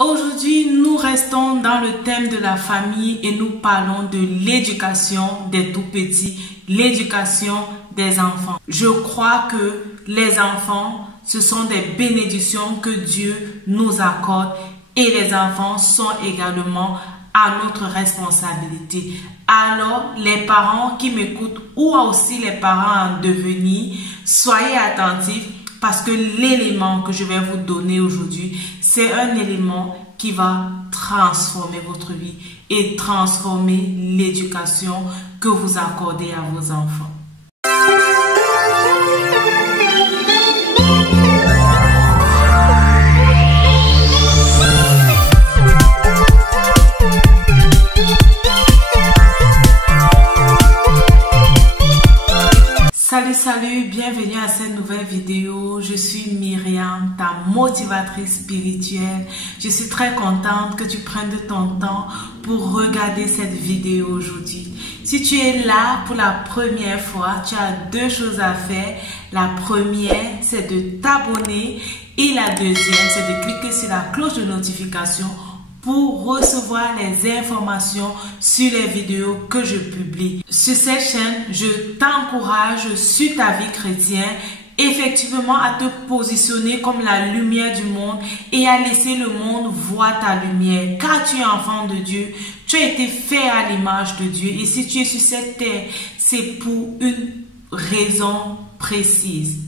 Aujourd'hui, nous restons dans le thème de la famille et nous parlons de l'éducation des tout-petits, l'éducation des enfants. Je crois que les enfants, ce sont des bénédictions que Dieu nous accorde et les enfants sont également à notre responsabilité. Alors, les parents qui m'écoutent ou aussi les parents en devenir, soyez attentifs parce que l'élément que je vais vous donner aujourd'hui, c'est un élément qui va transformer votre vie et transformer l'éducation que vous accordez à vos enfants. Salut, bienvenue à cette nouvelle vidéo. Je suis Myriam, ta motivatrice spirituelle. Je suis très contente que tu prennes de ton temps pour regarder cette vidéo aujourd'hui. Si tu es là pour la première fois, tu as deux choses à faire. La première, c'est de t'abonner et la deuxième, c'est de cliquer sur la cloche de notification pour recevoir les informations sur les vidéos que je publie. Sur cette chaîne, je t'encourage sur ta vie chrétienne, effectivement à te positionner comme la lumière du monde et à laisser le monde voir ta lumière. Car tu es enfant de Dieu, tu as été fait à l'image de Dieu et si tu es sur cette terre, c'est pour une raison précise.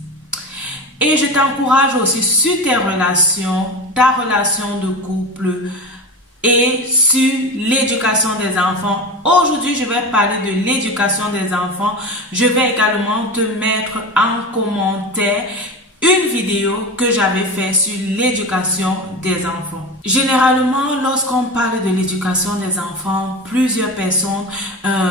Et je t'encourage aussi sur tes relations, ta relation de couple, et sur l'éducation des enfants. Aujourd'hui, je vais parler de l'éducation des enfants. Je vais également te mettre en commentaire une vidéo que j'avais faite sur l'éducation des enfants. Généralement, lorsqu'on parle de l'éducation des enfants, plusieurs personnes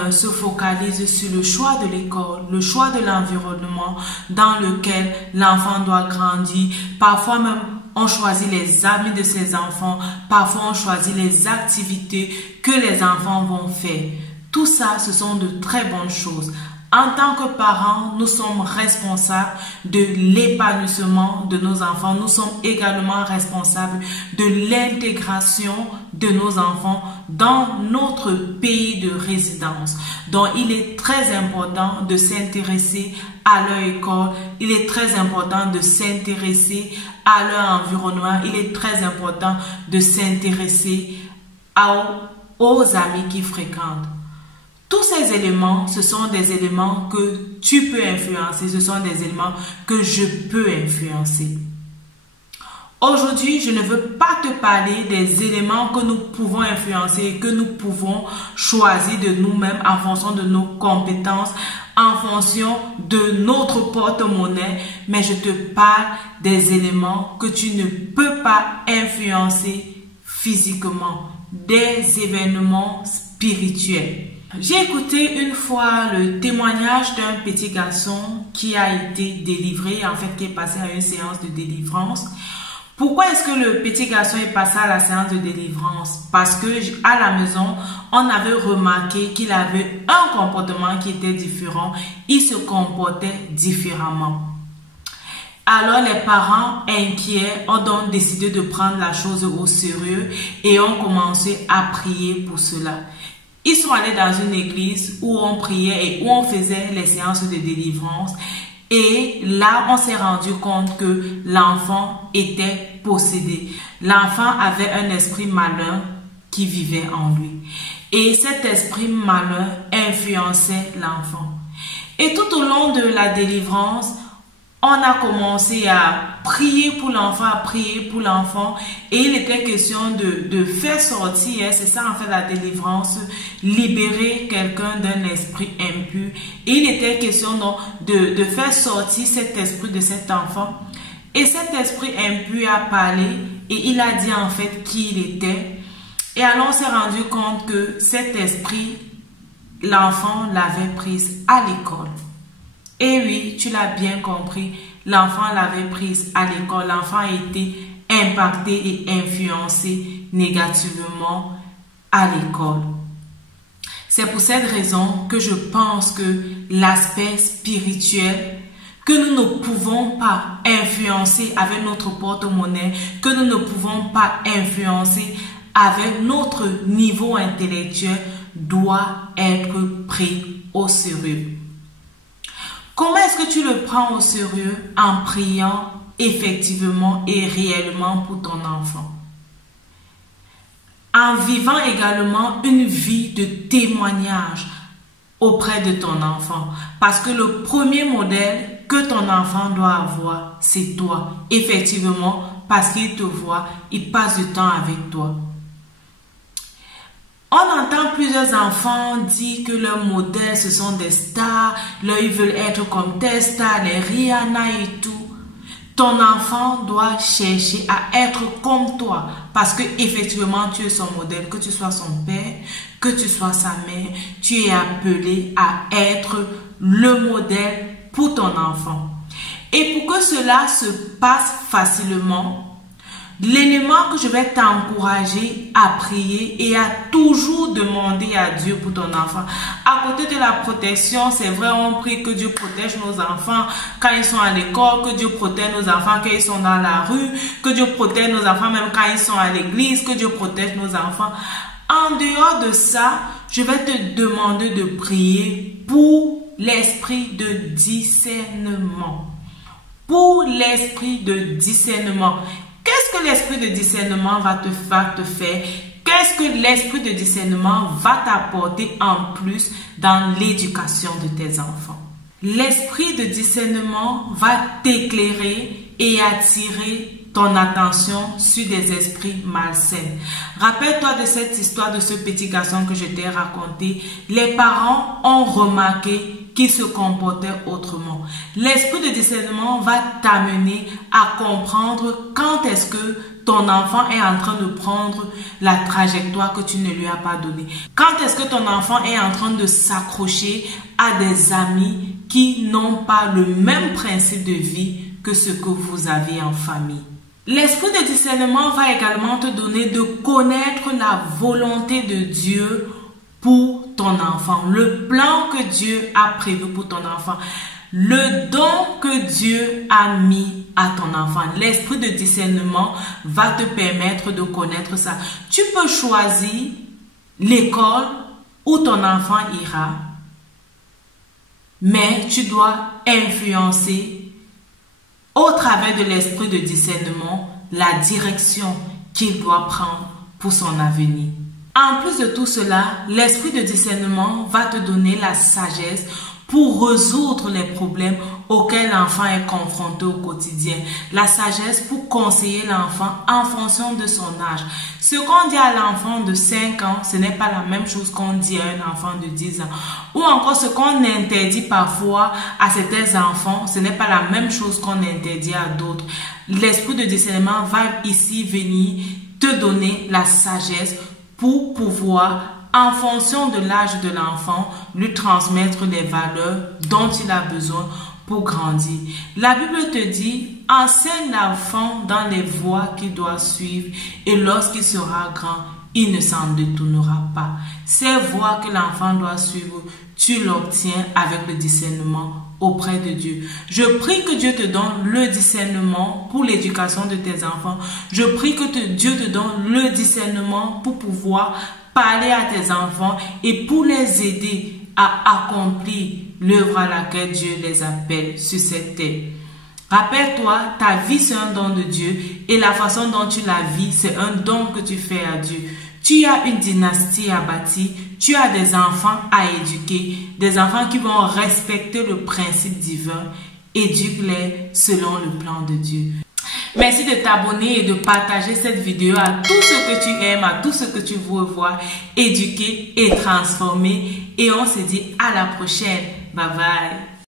se focalisent sur le choix de l'école, le choix de l'environnement dans lequel l'enfant doit grandir. Parfois même, on choisit les amis de ses enfants, parfois on choisit les activités que les enfants vont faire. Tout ça, ce sont de très bonnes choses. En tant que parents, nous sommes responsables de l'épanouissement de nos enfants. Nous sommes également responsables de l'intégration de nos enfants dans notre pays de résidence. Donc, il est très important de s'intéresser à leur école. Il est très important de s'intéresser à leur environnement. Il est très important de s'intéresser aux amis qu'ils fréquentent. Tous ces éléments, ce sont des éléments que tu peux influencer, ce sont des éléments que je peux influencer. Aujourd'hui, je ne veux pas te parler des éléments que nous pouvons influencer et que nous pouvons choisir de nous-mêmes en fonction de nos compétences, en fonction de notre porte-monnaie, mais je te parle des éléments que tu ne peux pas influencer physiquement, des événements spirituels. J'ai écouté une fois le témoignage d'un petit garçon qui a été délivré, en fait qui est passé à une séance de délivrance. Pourquoi est-ce que le petit garçon est passé à la séance de délivrance? Parce que à la maison, on avait remarqué qu'il avait un comportement qui était différent. Il se comportait différemment. Alors les parents inquiets ont donc décidé de prendre la chose au sérieux et ont commencé à prier pour cela. Ils sont allés dans une église où on priait et où on faisait les séances de délivrance. Et là, on s'est rendu compte que l'enfant était possédé. L'enfant avait un esprit malin qui vivait en lui. Et cet esprit malin influençait l'enfant. Et tout au long de la délivrance, on a commencé à prier pour l'enfant, et il était question de faire sortir, c'est ça en fait la délivrance, libérer quelqu'un d'un esprit impur. Et il était question donc de faire sortir cet esprit de cet enfant. Et cet esprit impur a parlé et il a dit en fait qui il était. Et alors on s'est rendu compte que cet esprit, l'enfant l'avait prise à l'école. Et oui, tu l'as bien compris, l'enfant l'avait prise à l'école. L'enfant a été impacté et influencé négativement à l'école. C'est pour cette raison que je pense que l'aspect spirituel que nous ne pouvons pas influencer avec notre porte-monnaie, que nous ne pouvons pas influencer avec notre niveau intellectuel, doit être pris au sérieux. Comment est-ce que tu le prends au sérieux? En priant effectivement et réellement pour ton enfant. En vivant également une vie de témoignage auprès de ton enfant. Parce que le premier modèle que ton enfant doit avoir, c'est toi. Effectivement, parce qu'il te voit, il passe du temps avec toi. On entend plusieurs enfants dire que leurs modèles, ce sont des stars. Là, ils veulent être comme des stars, les Rihanna et tout. Ton enfant doit chercher à être comme toi parce que effectivement tu es son modèle, que tu sois son père, que tu sois sa mère, tu es appelé à être le modèle pour ton enfant. Et pour que cela se passe facilement, l'élément que je vais t'encourager à prier et à toujours demander à Dieu pour ton enfant. À côté de la protection, c'est vrai, on prie que Dieu protège nos enfants quand ils sont à l'école, que Dieu protège nos enfants quand ils sont dans la rue, que Dieu protège nos enfants même quand ils sont à l'église, que Dieu protège nos enfants. En dehors de ça, je vais te demander de prier pour l'esprit de discernement. Pour l'esprit de discernement. Qu'est-ce que l'esprit de discernement va te faire? Qu'est-ce que l'esprit de discernement va t'apporter en plus dans l'éducation de tes enfants? L'esprit de discernement va t'éclairer et attirer ton attention sur des esprits malsains. Rappelle-toi de cette histoire de ce petit garçon que je t'ai raconté. Les parents ont remarqué qu'il se comportait autrement. L'esprit de discernement va t'amener à comprendre quand est-ce que ton enfant est en train de prendre la trajectoire que tu ne lui as pas donnée. Quand est-ce que ton enfant est en train de s'accrocher à des amis qui n'ont pas le même principe de vie que ce que vous avez en famille. L'esprit de discernement va également te donner de connaître la volonté de Dieu pour ton enfant, le plan que Dieu a prévu pour ton enfant, le don que Dieu a mis à ton enfant. L'esprit de discernement va te permettre de connaître ça. Tu peux choisir l'école où ton enfant ira, mais tu dois influencer au travers de l'esprit de discernement la direction qu'il doit prendre pour son avenir. En plus de tout cela, l'esprit de discernement va te donner la sagesse pour résoudre les problèmes auxquels l'enfant est confronté au quotidien. La sagesse pour conseiller l'enfant en fonction de son âge. Ce qu'on dit à l'enfant de 5 ans, ce n'est pas la même chose qu'on dit à un enfant de 10 ans. Ou encore ce qu'on interdit parfois à certains enfants, ce n'est pas la même chose qu'on interdit à d'autres. L'esprit de discernement va ici venir te donner la sagesse pour pouvoir, en fonction de l'âge de l'enfant, lui transmettre les valeurs dont il a besoin pour grandir. La Bible te dit, enseigne l'enfant dans les voies qu'il doit suivre et lorsqu'il sera grand, il ne s'en détournera pas. Ces voies que l'enfant doit suivre, tu l'obtiens avec le discernement auprès de Dieu. Je prie que Dieu te donne le discernement pour l'éducation de tes enfants. Je prie que Dieu te donne le discernement pour pouvoir parler à tes enfants et pour les aider à accomplir l'œuvre à laquelle Dieu les appelle sur cette terre. Rappelle-toi, ta vie c'est un don de Dieu et la façon dont tu la vis, c'est un don que tu fais à Dieu. Tu as une dynastie à bâtir, tu as des enfants à éduquer, des enfants qui vont respecter le principe divin. Éduque-les selon le plan de Dieu. Merci de t'abonner et de partager cette vidéo à tous ceux que tu aimes, à tous ceux que tu veux voir éduquer et transformer. Et on se dit à la prochaine. Bye bye.